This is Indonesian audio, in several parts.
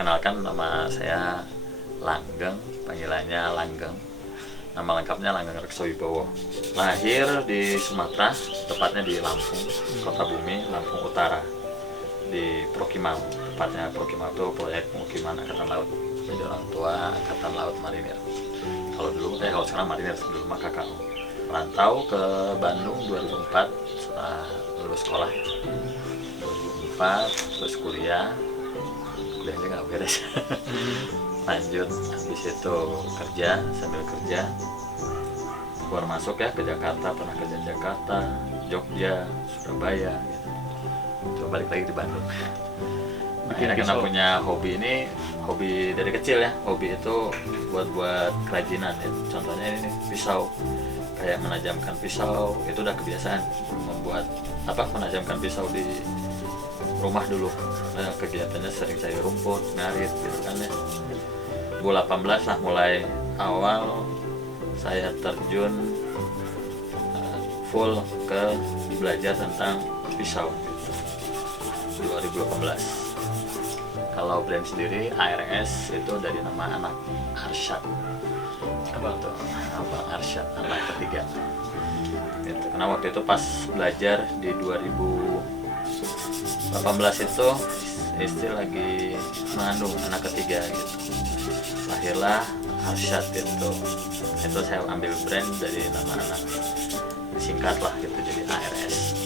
Perkenalkan, nama saya Langgeng, panggilannya Langgeng. Nama lengkapnya Langgeng Reksowibowo. Lahir di Sumatera, tepatnya di Lampung, Kota Bumi, Lampung Utara, di Prokimau. Tepatnya Prokimau itu proyek pemukiman Angkatan Laut. Jadi orang tua Angkatan Laut Marinir. Kalau sekarang Marinir, dulu mah KKO. Merantau ke Bandung 2004 setelah lulus sekolah. 2004 terus kuliahnya nggak beres. Lanjut habis itu sambil kerja keluar masuk ya ke Jakarta, pernah kerja Jakarta, Jogja, Surabaya gitu. Terus balik lagi di Bandung. Akhirnya karena punya hobi dari kecil ya, hobi itu buat kerajinan ya. Contohnya ini pisau, kayak menajamkan pisau itu udah kebiasaan, menajamkan pisau di rumah dulu. Nah, kegiatannya sering cari rumput, ngarit gitu kan ya. 2018 lah mulai awal saya terjun full ke belajar tentang pisau gitu. 2018. Kalau brand sendiri ARS itu dari nama anak Arsyad. Abang Arsyad, anak ketiga. Gitu. Karena waktu itu pas belajar di 2018 itu istri lagi mengandung anak ketiga gitu. Lahirlah Arsyad gitu. Itu saya ambil brand dari nama anak, singkat lah gitu, jadi ARS.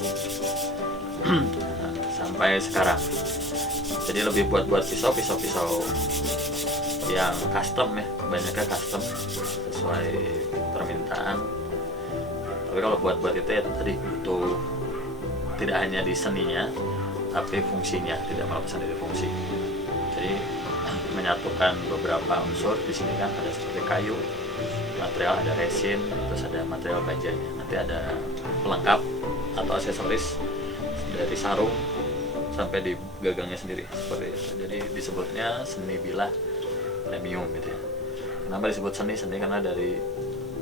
Sampai sekarang. Jadi lebih buat pisau yang custom ya, banyaknya custom sesuai permintaan. Tapi kalau buat itu ya tadi butuh tidak hanya di seninya, tapi fungsinya, tidak melepas dari fungsi. Jadi menyatukan beberapa unsur di sini kan, ada seperti kayu, material ada resin, terus ada material bajanya. Nanti ada pelengkap atau aksesoris dari sarung sampai di gagangnya sendiri seperti itu. Jadi disebutnya seni bilah premium gitu ya. Kenapa disebut seni karena dari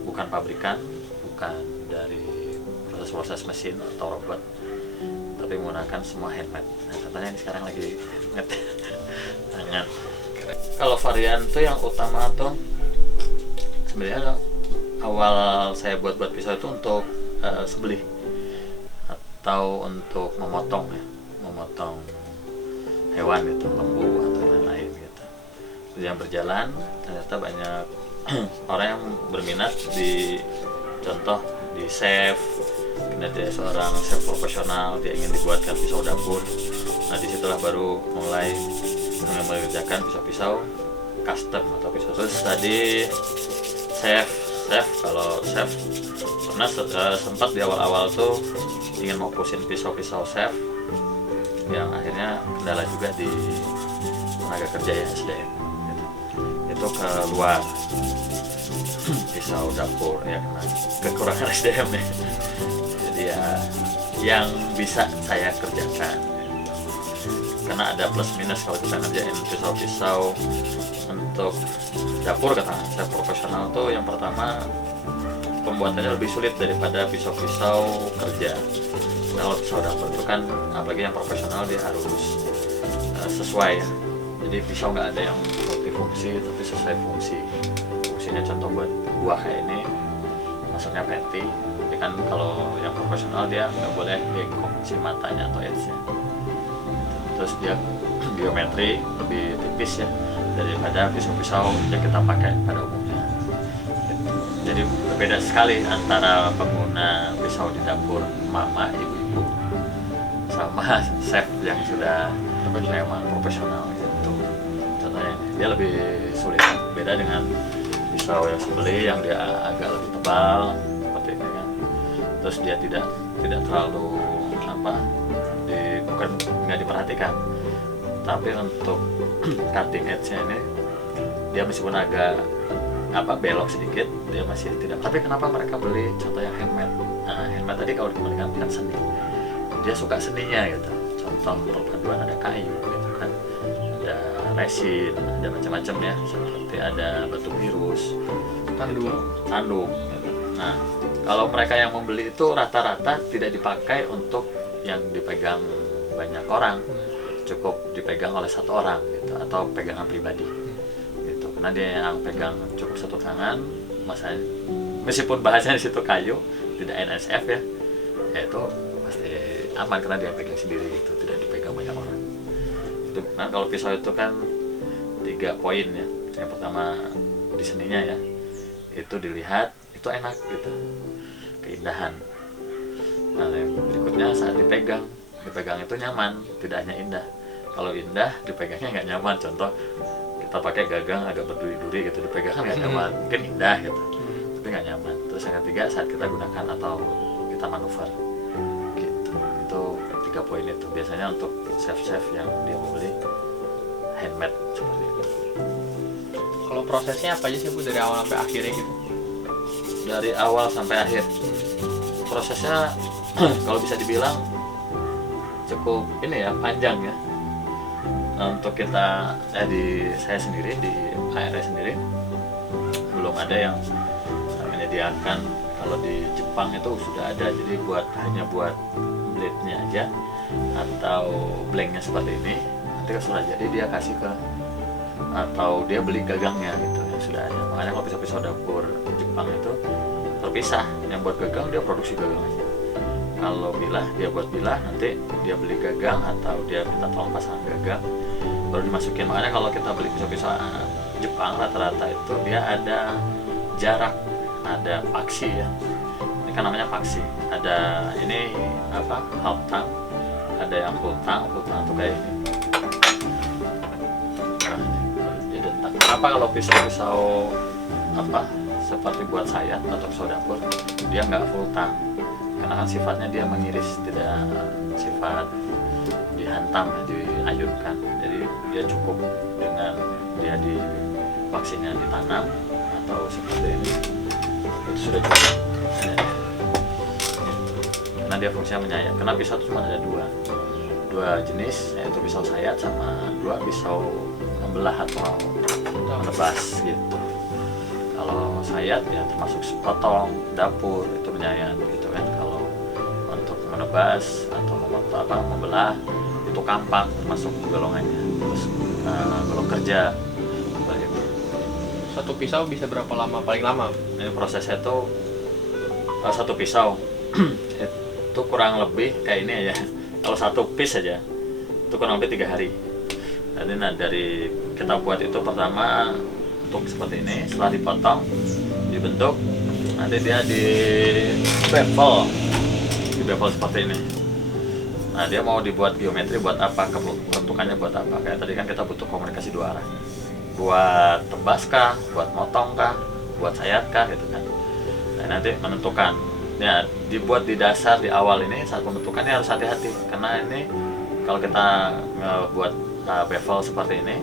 bukan pabrikan, bukan dari proses mesin atau robot, tapi menggunakan semua handmade. Nah, contohnya ini sekarang lagi handmade tangan. Kalau varian tuh yang utama tuh sebenarnya awal saya buat pisau itu untuk sembelih atau untuk memotong hewan gitu, lembu atau lain-lain gitu. Terus yang berjalan ternyata banyak orang yang berminat di chef, karena dia seorang chef profesional, dia ingin dibuatkan pisau dapur. Nah disitulah baru mulai mengerjakan pisau-pisau custom atau pisau. Terus tadi chef kalau chef pernah sempat di awal-awal tuh ingin mau pusin pisau-pisau chef, yang akhirnya kendala juga di tenaga kerja ya, SDM gitu. Itu keluar pisau dapur ya, karena kekurangan SDM ya. Jadi ya yang bisa saya kerjakan gitu. Karena ada plus minus kalau kita ngerjain pisau-pisau untuk dapur, kata saya profesional tuh yang pertama pembuatannya lebih sulit daripada pisau-pisau kerja. Kalau pisau dapur itu kan, apalagi yang profesional, dia harus sesuai ya. Jadi pisau nggak ada yang multifungsi, tapi sesuai fungsi. Fungsinya contoh buat buah kayak ini, maksudnya patty. Tapi kan kalau yang profesional dia nggak boleh bengkok si matanya atau edge-nya. Terus dia geometri lebih tipis ya daripada pisau-pisau yang kita pakai pada umumnya. Jadi berbeda sekali antara pengguna pisau di dapur mama, ibu-ibu, sama chef yang sudah memang profesional gitu. Contohnya dia lebih sulit, beda dengan pisau yang sembelih yang dia agak lebih tebal seperti ini kan. Terus dia tidak terlalu bukan nggak diperhatikan. Tapi untuk cutting edge-nya ini dia meskipun agak belok sedikit, dia masih tidak. Tapi kenapa mereka beli contoh yang handmade? Nah, handmade tadi kalau dikembalikan dengan seni, dia suka seninya gitu. Contoh perpaduan ada kayu gitu kan, ada resin, ada macam-macam ya, seperti ada batu virus, tanduk gitu. Nah, kalau mereka yang membeli itu rata-rata tidak dipakai untuk yang dipegang banyak orang, cukup dipegang oleh satu orang gitu, atau pegangan pribadi gitu, karena dia yang pegang cukup satu tangan. Meskipun bahasanya di situ kayu, tidak NSF ya, itu pasti aman karena dia pegang sendiri gitu, tidak dipegang banyak orang itu. Nah kalau pisau itu kan 3 poin ya. Yang pertama di seninya ya, itu dilihat itu enak gitu, keindahan. Nah yang berikutnya saat dipegang itu nyaman, tidak hanya indah. Kalau indah dipegangnya nggak nyaman, contoh kita pakai gagang agak berduri-duri gitu, dipegang kan nggak nyaman, mungkin indah gitu tapi nggak nyaman. Terus yang ketiga saat kita gunakan atau kita manuver gitu. Itu 3 poin itu biasanya untuk chef-chef yang dia mau beli handmade seperti itu. Kalau prosesnya apa aja sih Bu dari awal sampai akhirnya gitu? Dari awal sampai akhir prosesnya kalau bisa dibilang cukup ini ya, panjang ya. Nah, untuk kita di saya sendiri, di ARS sendiri belum ada yang menyediakan. Kalau di Jepang itu sudah ada, jadi hanya buat blade-nya aja atau blanknya seperti ini, nanti sudah jadi dia kasih ke, atau dia beli gagangnya gitu ya, sudah ada. Makanya kalau pisau-pisau dapur Jepang itu terpisah, yang buat gagang dia produksi gagang aja, kalau bilah dia buat bilah, nanti dia beli gagang atau dia minta tolong pasang gagang baru dimasukin. Makanya kalau kita beli pisau-pisau Jepang rata-rata itu dia ada jarak, ada paksi ya, ini kan namanya paksi. Ada ini apa, half tang, ada yang full tang tuh kayak ini. Nah, jadi kenapa kalau pisau-pisau apa seperti buat sayat atau pisau dapur dia nggak full tang, karena kan sifatnya dia mengiris, tidak sifat dihantam, diayunkan. Jadi dia cukup dengan dia di vaksinnya ditanam atau seperti ini, itu sudah cukup. Karena dia fungsinya menyayat. Karena pisau itu cuma ada dua jenis, yaitu pisau sayat sama 2 pisau membelah atau menebas gitu. Kalau sayat ya termasuk potong dapur itu menyayat gitu kan. Kalau untuk menebas atau membelah itu kampak, termasuk golongannya. Terus golong kerja seperti itu. Satu pisau bisa berapa lama paling lama? Ini prosesnya tuh satu pisau itu kurang lebih kayak ini aja. Kalau satu piece aja itu kurang lebih 3 hari. Jadi dari kita buat itu pertama untuk seperti ini, setelah dipotong dibentuk, nanti dia di bevel seperti ini. Nah dia mau dibuat geometri buat apa, bentukannya buat apa, kayak tadi kan kita butuh komunikasi 2 arah, buat tebas kah, buat motong kah, buat sayat kah gitu kan. Nah nanti menentukan ya, dibuat di dasar di awal ini saat pembentukannya harus hati-hati, karena ini kalau kita ngebuat bevel seperti ini,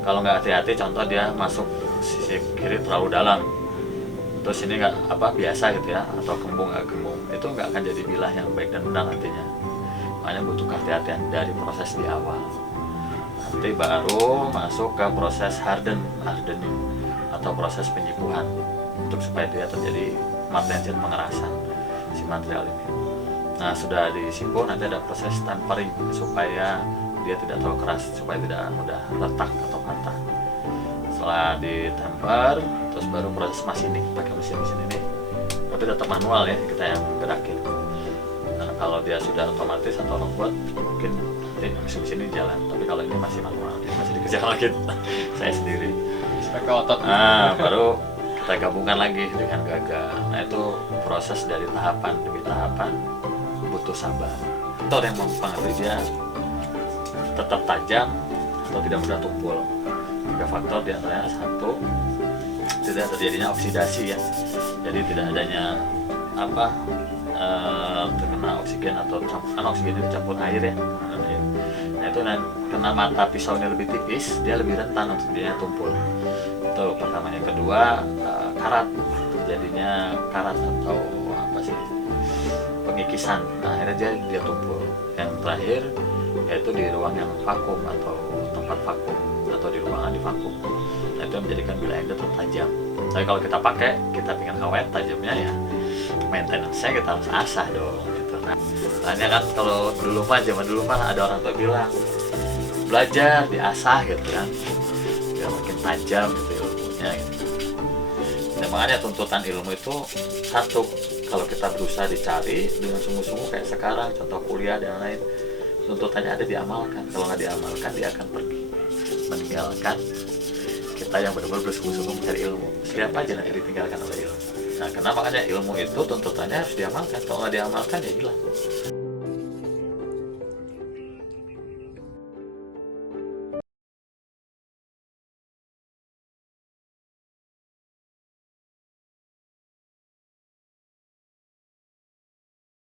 kalau nggak hati-hati, contoh dia masuk sisi kiri terlalu dalam, terus ini nggak biasa gitu ya, atau kembung, itu nggak akan jadi bilah yang baik dan benar nantinya. Makanya butuh kehati-hatian dari proses di awal. Nanti baru masuk ke proses hardening atau proses penyipuhan, untuk supaya dia terjadi matte pengerasan si material ini. Nah sudah disipu, nanti ada proses tempering supaya dia tidak terlalu keras, supaya tidak mudah retak atau patah. Setelah ditemper, terus baru proses machining pakai mesin ini, tapi tetap manual ya, kita yang gerakin. Nah kalau dia sudah otomatis atau robot, mungkin mesin ini jalan, tapi kalau ini masih manual, dia masih dikerjakan lagi saya sendiri. Pakai otot. Nah baru kita gabungkan lagi dengan gagang. Nah itu proses dari tahapan demi tahapan, butuh sabar. Faktor yang mempengaruhi dia tetap tajam atau tidak mudah tumpul. 3 faktor diantaranya, 1, tidak terjadinya oksidasi ya, jadi tidak adanya terkena oksigen atau oksigen itu campur air ya. Nah itu karena mata pisau ini lebih tipis, dia lebih rentan untuk dia tumpul. Itu pertama. Yang kedua, karat, terjadinya karat atau pengikisan. Nah akhirnya dia tumpul. Yang terakhir yaitu di ruang yang vakum atau tempat vakum, atau di ruangan di vakum. Nah itu yang menjadikan bilah yang tetap tajam. Tapi kalau kita pakai, kita pengen awet tajamnya ya, maintenance-nya kita harus asah dong gitu. Nah, kan kalau zaman dulu mah ada orang tua bilang belajar, diasah gitu kan, biar makin tajam gitu ilmunya gitu. Nah, makanya tuntutan ilmu itu satu, kalau kita berusaha dicari dengan sungguh-sungguh kayak sekarang contoh kuliah dan lain, tuntutannya ada diamalkan. Kalau nggak diamalkan dia akan pergi meninggalkan kita yang benar-benar bersungguh-sungguh mencari ilmu. Siapa aja nanti ditinggalkan oleh ilmu. Nah, kenapa makanya ilmu itu tuntutannya harus diamalkan. Kalau nggak diamalkan ya hilang.